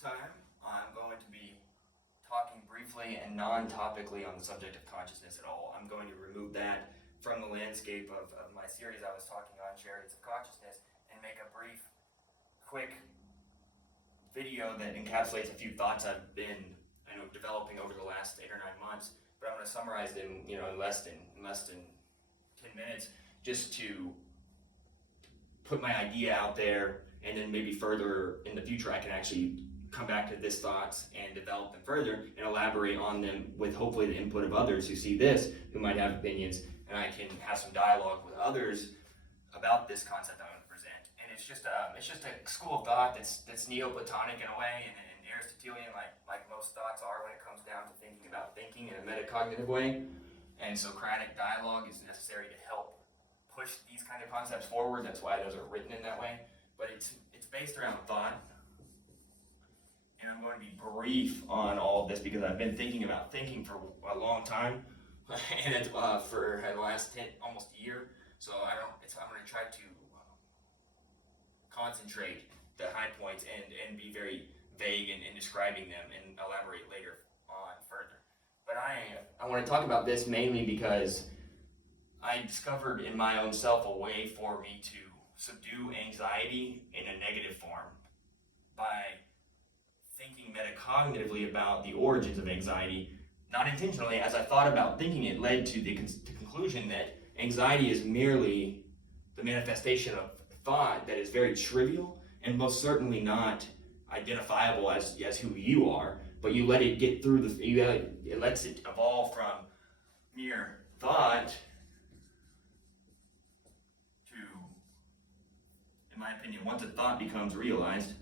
time, I'm going to be talking briefly and non-topically on the subject of consciousness at all. I'm going to remove that from the landscape of my series I was talking on, Chariots of Consciousness, and make a brief, quick video that encapsulates a few thoughts I've been developing over the last 8 or 9 months. But I'm going to summarize them, in less than 10 minutes, just to put my idea out there, and then maybe further in the future I can actually come back to these thoughts and develop them further and elaborate on them with hopefully the input of others who see this, who might have opinions, and I can have some dialogue with others about this concept I'm going to present. And it's just a school of thought that's Neoplatonic in a way, and Aristotelian, like most thoughts are when it comes down to thinking about thinking in a metacognitive way. And Socratic dialogue is necessary to help push these kind of concepts forward. That's why those are written in that way. But it's based around thought. And I'm going to be brief on all of this because I've been thinking about thinking for a long time, and for the last almost year. So I'm going to try to concentrate the high points and be very vague in describing them and elaborate later on further. But I want to talk about this mainly because I discovered in my own self a way for me to subdue anxiety in a negative form by thinking metacognitively about the origins of anxiety. Not intentionally, as I thought about thinking, it led to the conclusion that anxiety is merely the manifestation of thought that is very trivial and most certainly not identifiable as who you are, but you let it get through it lets it evolve from mere thought to, in my opinion, once a thought becomes realized,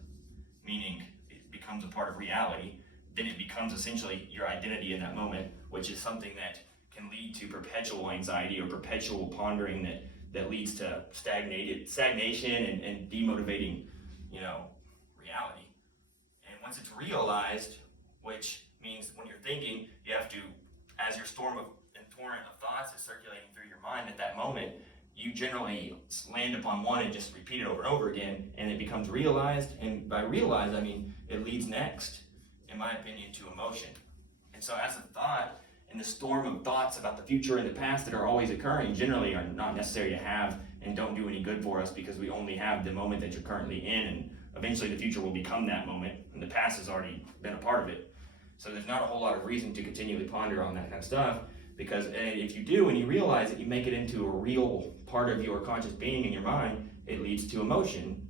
meaning it becomes a part of reality, then it becomes essentially your identity in that moment, which is something that can lead to perpetual anxiety or perpetual pondering that leads to stagnation and demotivating, reality. And once it's realized, which means when you're thinking, you have to, as your torrent of thoughts is circulating through your mind at that moment, you generally land upon one and just repeat it over and over again, and it becomes realized. And by realized, I mean it leads next, in my opinion, to emotion. And so as a thought, and the storm of thoughts about the future and the past that are always occurring generally are not necessary to have and don't do any good for us, because we only have the moment that you're currently in, and eventually the future will become that moment, and the past has already been a part of it. So there's not a whole lot of reason to continually ponder on that kind of stuff, because if you do and you realize that you make it into a real part of your conscious being in your mind, it leads to emotion.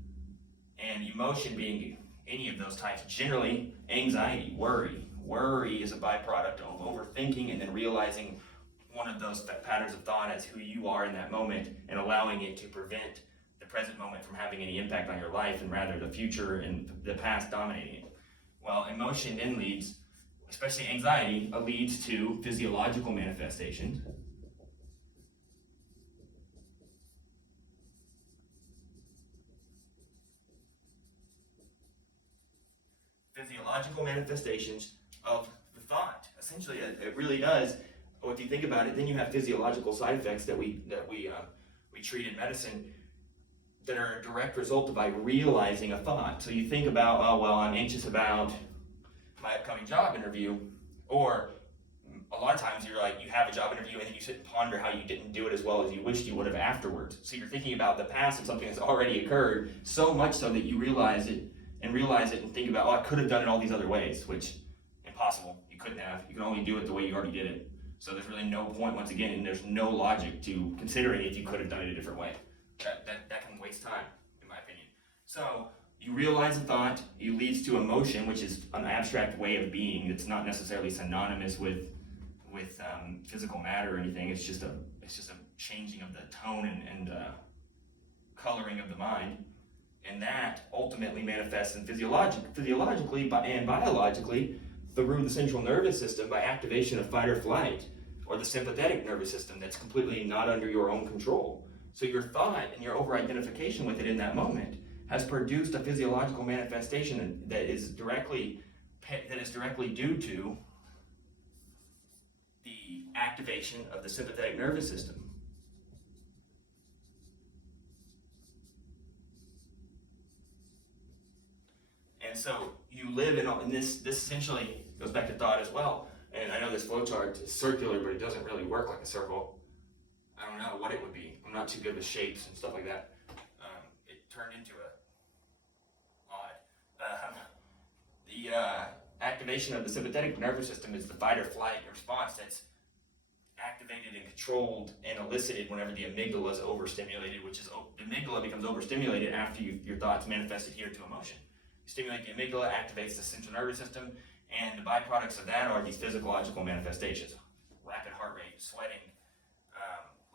And emotion being any of those types, generally anxiety, worry. Worry is a byproduct of overthinking and then realizing one of those patterns of thought as who you are in that moment and allowing it to prevent the present moment from having any impact on your life, and rather the future and the past dominating it. Well, emotion then leads, especially anxiety, leads to physiological manifestations. Physiological manifestations of the thought. Essentially, it really does. If you think about it, then you have physiological side effects that we treat in medicine that are a direct result of by realizing a thought. So you think about, oh well, I'm anxious about my upcoming job interview, or a lot of times you have a job interview and then you sit and ponder how you didn't do it as well as you wished you would have afterwards. So you're thinking about the past of something that's already occurred, so much so that you realize it and think about, oh, I could have done it all these other ways, which impossible. You couldn't have. You can only do it the way you already did it. So there's really no point, once again, and there's no logic to considering if you could have done it a different way. That can waste time, in my opinion. So you realize a thought, it leads to emotion, which is an abstract way of being that's not necessarily synonymous with physical matter or anything. It's just a changing of the tone and coloring of the mind. And that ultimately manifests in physiologically and biologically through the central nervous system by activation of fight or flight, or the sympathetic nervous system that's completely not under your own control. So your thought and your over-identification with it in that moment has produced a physiological manifestation that is directly due to the activation of the sympathetic nervous system. And so you live in this essentially goes back to thought as well. And I know this flowchart is circular, but it doesn't really work like a circle. I don't know what it would be. I'm not too good with shapes and stuff like that. It turned into a odd. The activation of the sympathetic nervous system is the fight or flight response that's activated and controlled and elicited whenever the amygdala is overstimulated, which is the amygdala becomes overstimulated after your thoughts manifest adhere to emotion. You stimulate the amygdala, activates the central nervous system, and the byproducts of that are these physiological manifestations: rapid heart rate, sweating,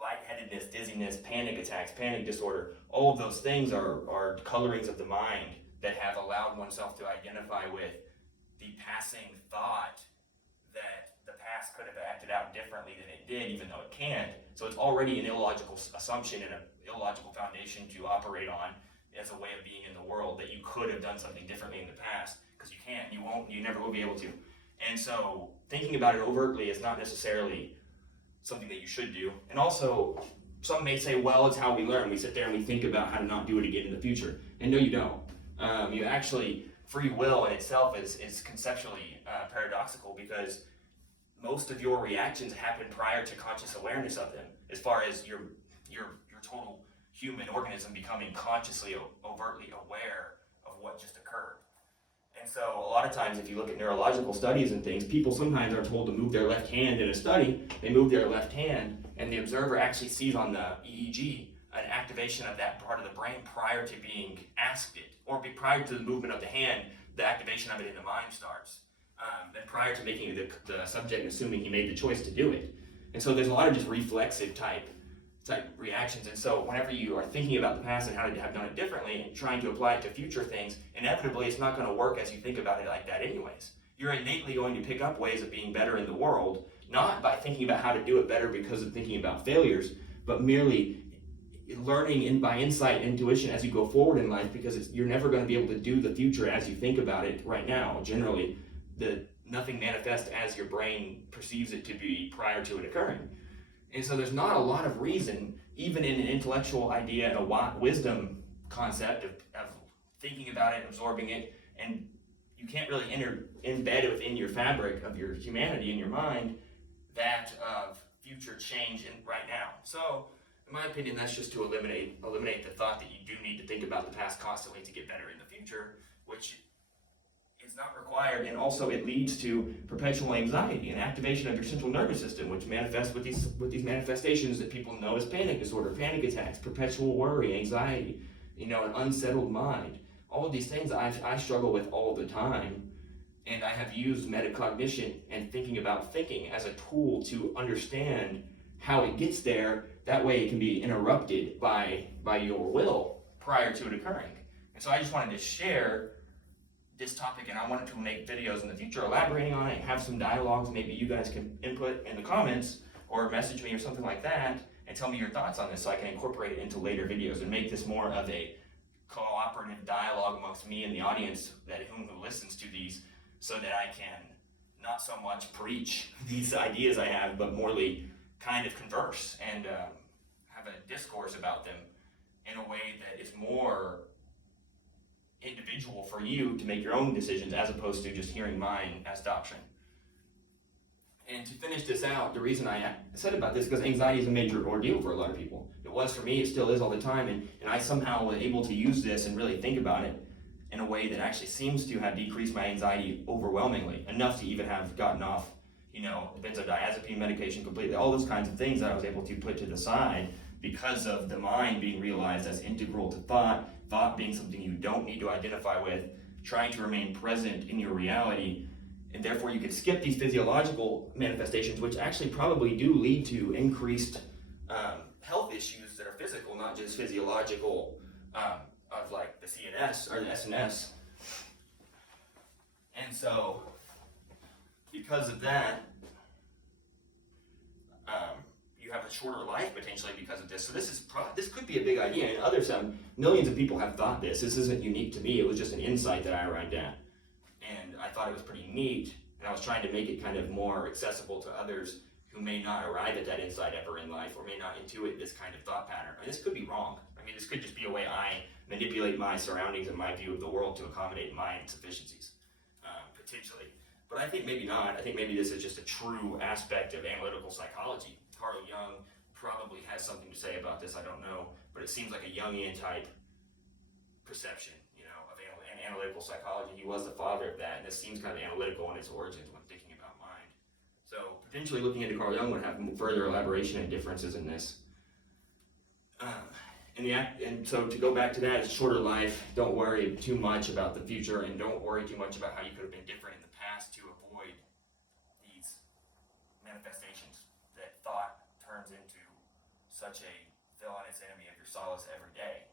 lightheadedness, dizziness, panic attacks, panic disorder. All of those things are colorings of the mind that have allowed oneself to identify with the passing thought that the past could have acted out differently than it did, even though it can't. So it's already an illogical assumption and an illogical foundation to operate on as a way of being in the world, that you could have done something differently in the past, because you can't, you won't, you never will be able to. And so thinking about it overtly is not necessarily something that you should do. And also, some may say, well, it's how we learn. We sit there and we think about how to not do it again in the future. And no, you don't. You actually, free will in itself is conceptually paradoxical, because most of your reactions happen prior to conscious awareness of them, as far as your total human organism becoming consciously, overtly aware of what just occurred. And so a lot of times, if you look at neurological studies and things, people sometimes are told to move their left hand in a study. They move their left hand, and the observer actually sees on the EEG an activation of that part of the brain prior to being asked it, or prior to the movement of the hand, the activation of it in the mind starts. Then prior to making the subject assuming he made the choice to do it. And so there's a lot of just reflexive type reactions. And so whenever you are thinking about the past and how to have done it differently and trying to apply it to future things, inevitably it's not going to work as you think about it like that anyways. You're innately going to pick up ways of being better in the world, not by thinking about how to do it better because of thinking about failures, but merely learning by insight and intuition as you go forward in life, because you're never going to be able to do the future as you think about it right now. Generally, nothing manifests as your brain perceives it to be prior to it occurring. And so there's not a lot of reason, even in an intellectual idea and a wisdom concept of thinking about it, absorbing it, and you can't really embed within your fabric of your humanity in your mind that of future change right now. So, in my opinion, that's just to eliminate the thought that you do need to think about the past constantly to get better in the future, which is not required. And also it leads to perpetual anxiety and activation of your central nervous system, which manifests with these manifestations that people know as panic disorder, panic attacks, perpetual worry, anxiety, an unsettled mind. All of these things I struggle with all the time, and I have used metacognition and thinking about thinking as a tool to understand how it gets there. That way it can be interrupted by your will prior to it occurring. And so I just wanted to share this topic, and I wanted to make videos in the future elaborating on it, have some dialogues. Maybe you guys can input in the comments or message me or something like that and tell me your thoughts on this, so I can incorporate it into later videos and make this more of a cooperative dialogue amongst me and the audience who listens to these, so that I can not so much preach these ideas I have, but morely kind of converse and have a discourse about them in a way that is more individual for you to make your own decisions, as opposed to just hearing mine as doctrine. And to finish this out, the reason I said about this is because anxiety is a major ordeal for a lot of people. It was for me, it still is all the time, and I somehow was able to use this and really think about it in a way that actually seems to have decreased my anxiety overwhelmingly, enough to even have gotten off benzodiazepine medication completely, all those kinds of things that I was able to put to the side because of the mind being realized as integral to thought being something you don't need to identify with, trying to remain present in your reality, and therefore you could skip these physiological manifestations, which actually probably do lead to increased health issues that are physical, not just physiological, of like the CNS or the SNS. And so, because of that, you have a shorter life potentially because of this. So this could be a big idea, and millions of people have thought this. This isn't unique to me. It was just an insight that I arrived at, and I thought it was pretty neat. And I was trying to make it kind of more accessible to others who may not arrive at that insight ever in life, or may not intuit this kind of thought pattern. This could be wrong. This could just be a way I manipulate my surroundings and my view of the world to accommodate my insufficiencies, potentially. But I think maybe not. I think maybe this is just a true aspect of analytical psychology. Carl Jung probably has something to say about this, I don't know, but it seems like a Jungian type perception, of analytical psychology. He was the father of that, and this seems kind of analytical in its origins when thinking about mind. So potentially looking into Carl Jung would have further elaboration and differences in this. And so to go back to that, it's shorter life. Don't worry too much about the future, and don't worry too much about how you could have been different in the past to avoid these manifestations that thought turns into such a villainous enemy of your solace every day.